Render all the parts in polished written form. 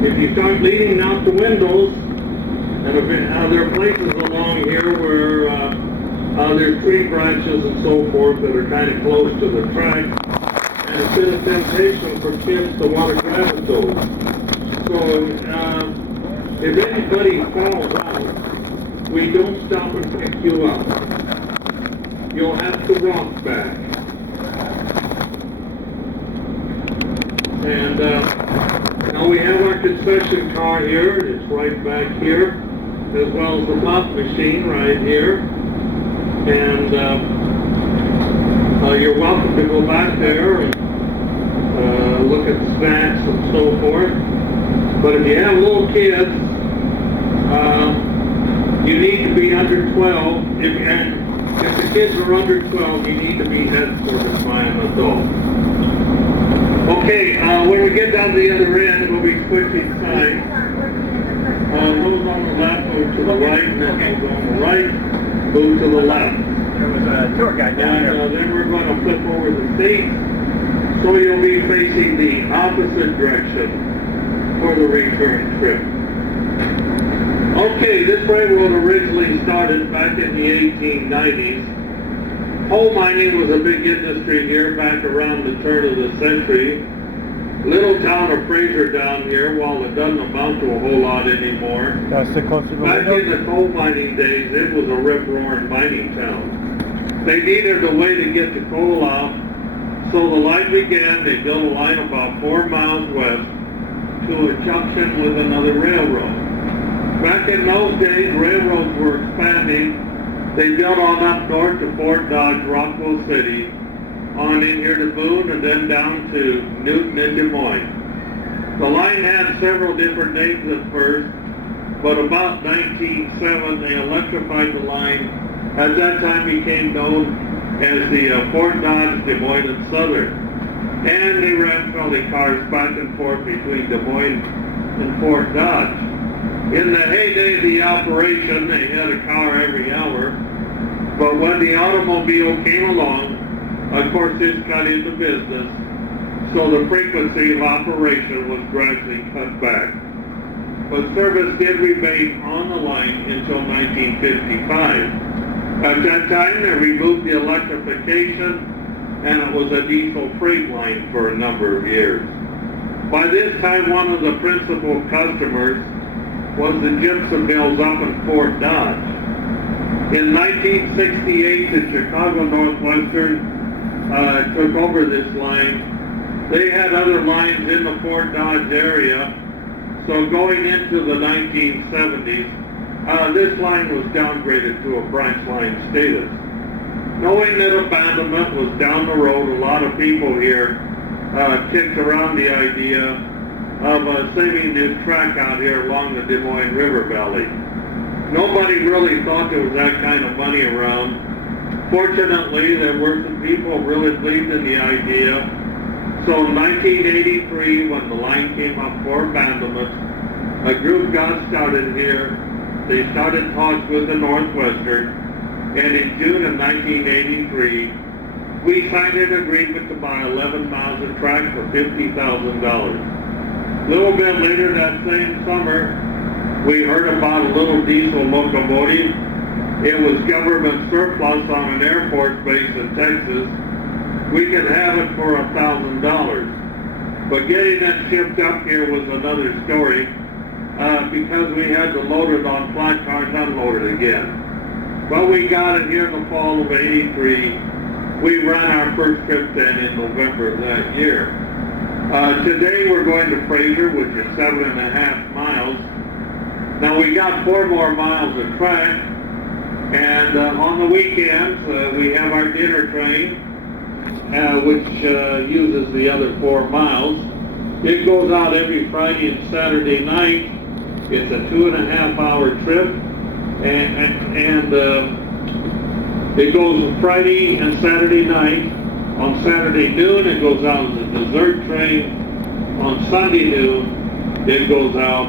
If you start leading out the windows, and there are places along here where there's tree branches and so forth that are kind of close to the track, and it's been a temptation for kids to want to grab at those. So if anybody falls out, we don't stop and pick you up. You'll have to walk back. And now we have our concession car here. It's right back here, as well as the pop machine right here. And you're welcome to go back there and look at snacks and so forth. But if you have little kids, you need to be under 12. If the kids are under 12, you need to be escorted by an adult. Okay, when we get down to the other end, we'll be switching sides. Those on the left move to the right, and then those on the right move to the left. There was a tour guide down there. And then we're going to flip over the seats, so you'll be facing the opposite direction for the return trip. Okay, this railroad originally started back in the 1890s. Coal mining was a big industry here back around the turn of the century. Little town of Fraser down here, while it doesn't amount to a whole lot anymore. Back in the coal mining days, it was a rip-roaring mining town. They needed a way to get the coal out, so the line began. They built a line about 4 miles west to a junction with another railroad. Back in those days, railroads were expanding. They built on up north to Fort Dodge, Rockwell City, on in here to Boone, and then down to Newton and Des Moines. The line had several different names at first, but about 1907 they electrified the line. At that time became known as the Fort Dodge, Des Moines and Southern. And they ran trolley cars back and forth between Des Moines and Fort Dodge. In the heyday of the operation, they had a car every hour, but when the automobile came along, of course this got into business, so the frequency of operation was gradually cut back. But service did remain on the line until 1955. At that time, they removed the electrification, and it was a diesel freight line for a number of years. By this time, one of the principal customers was the gypsum mills up in Fort Dodge. In 1968, the Chicago Northwestern took over this line. They had other lines in the Fort Dodge area, so going into the 1970s, this line was downgraded to a branch line status. Knowing that abandonment was down the road, a lot of people here kicked around the idea of saving this track out here along the Des Moines River Valley. Nobody really thought there was that kind of money around. Fortunately, there were some people who really believed in the idea. So in 1983, when the line came up for abandonment, a group got started here. They started talks with the Northwestern, and in June of 1983, we signed an agreement to buy 11 miles of track for $50,000. A little bit later that same summer, we heard about a little diesel locomotive. It was government surplus on an Air Force base in Texas. We could have it for $1,000. But getting it shipped up here was another story because we had to load it on flat cars, unload it again. But we got it here in the fall of '83. We ran our first trip then in November of that year. Today we're going to Fraser, which is 7.5 miles. Now we got 4 more miles of track, and on the weekends we have our dinner train, which uses the other 4 miles. It goes out every Friday and Saturday night. It's a 2.5-hour trip, and it goes Friday and Saturday night. On Saturday noon, it goes out as a dessert train. On Sunday noon, it goes out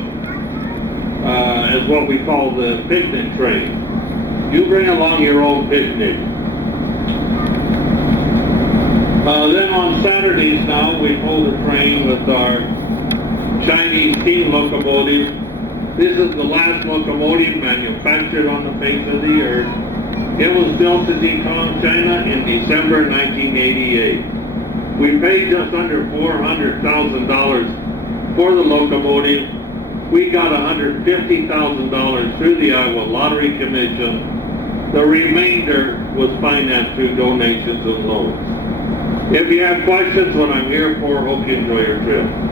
as what we call the picnic train. You bring along your own picnic. Then on Saturdays now, we pull the train with our Chinese steam locomotive. This is the last locomotive manufactured on the face of the earth. It was built in Dekong, China in December 1988. We paid just under $400,000 for the locomotive. We got $150,000 through the Iowa Lottery Commission. The remainder was financed through donations and loans. If you have questions, what I'm here for, hope you enjoy your trip.